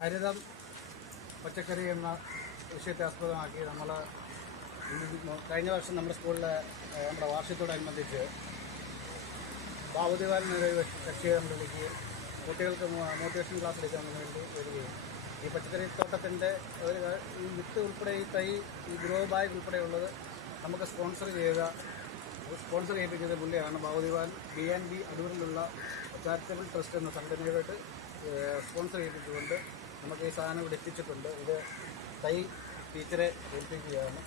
ഹരിതം പച്ചക്കറി എന്ന വിഷയത്തെ ആസ്പദമാക്കി നമ്മൾ കഴിഞ്ഞ വർഷം നമ്മുടെ സ്കൂളിലെ നമ്മുടെ വാർഷികത്തോടനുബന്ധിച്ച് ബാബുദിവാൻ എന്നൊരു കക്ഷിയെ നമ്മൾ വിളിക്കുകയും കുട്ടികൾക്ക് മോട്ടിവേഷൻ ക്ലാസ് എടുക്കുന്നതിന് വേണ്ടി വരികയും. ഈ പച്ചക്കറി തോട്ടത്തിന്റെ ഒരു ഈ വിത്ത് ഉൾപ്പെടെ ഈ തൈ ഈ ഗ്രോ ബാഗ് ഉൾപ്പെടെയുള്ളത് നമുക്ക് സ്പോൺസർ ചെയ്യുക സ്പോൺസർ ചെയ്യിപ്പിക്കുന്ന പുള്ളിയാണ് ബാബുദിവാൻ ബി ആൻഡ് ബി അടൂരിലുള്ള ചാരിറ്റബിൾ ട്രസ്റ്റ് എന്ന സംഘടനയുമായിട്ട് സ്പോൺസർ ചെയ്യിപ്പിച്ചുകൊണ്ട് നമുക്ക് ഈ സാധനം ഇവിടെ എത്തിച്ചിട്ടുണ്ട്. ഇത് തൈ ടീച്ചറെ ഏൽപ്പിക്കുകയാണ്.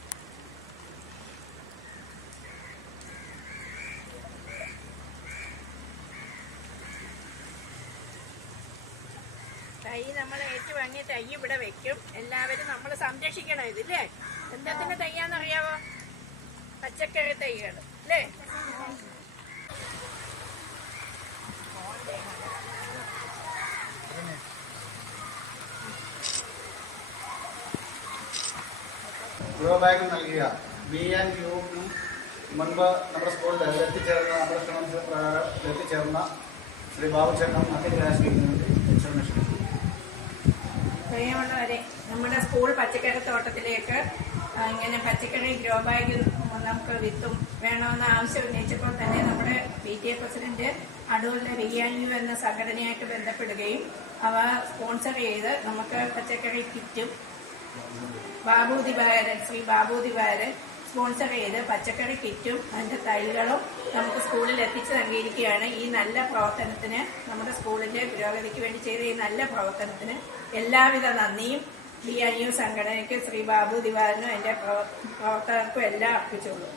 തൈ നമ്മൾ ഏറ്റുവാങ്ങിയ തൈ ഇവിടെ വെക്കും. എല്ലാവരും നമ്മൾ സംരക്ഷിക്കണം ഇതില്ലേ? എന്തൊക്കെ തയ്യാന്നറിയാവോ പച്ചക്കറി തൈകൾ അല്ലേ? ഗ്രോ ബാഗ് നൽകിയ ബി ആൻഡ് യുനും മുൻപ് നമ്മുടെ സ്കൂളിൽ എത്തിച്ചേർന്ന നമ്മുടെ ക്ഷണം പ്രകാരം എത്തിച്ചേർന്ന ശ്രീ നന്ദി പ്രകാശിക്കുന്നതിന് ഇൻഫർമേഷൻ പ്രിയമുള്ളവരെ നമ്മുടെ സ്കൂൾ പച്ചക്കറി തോട്ടത്തിലേക്ക് ഇങ്ങനെ പച്ചക്കറി ഗ്രോ ബാഗ് നമുക്ക് വിത്തും വേണമെന്ന ആവശ്യം ഉന്നയിച്ചപ്പോൾ തന്നെ നമ്മുടെ പി ടി എ പ്രസിഡന്റ് അടൂരിലെ വിയാൻയു എന്ന സംഘടനയായിട്ട് ബന്ധപ്പെടുകയും അവ സ്പോൺസർ ചെയ്ത് നമുക്ക് പച്ചക്കറി കിറ്റും ബാബു ദിവാരൻ ശ്രീ ബാബൂതി ദിവാരൻ സ്പോൺസർ ചെയ്ത് പച്ചക്കറി കിറ്റും അതിന്റെ തൈകളും നമുക്ക് സ്കൂളിൽ എത്തിച്ചു നൽകിയിരിക്കുകയാണ്. ഈ നല്ല പ്രവർത്തനത്തിന് നമ്മുടെ സ്കൂളിന്റെ പുരോഗതിക്ക് വേണ്ടി ചെയ്ത ഈ നല്ല പ്രവർത്തനത്തിന് എല്ലാവിധ നന്ദിയും ബി ഐ യു സംഘടനയ്ക്ക് ശ്രീ ബാബു ദിവാരനും പ്രവ- പ്രവർത്തകർക്കും എല്ലാം അർപ്പിച്ചുള്ളൂ.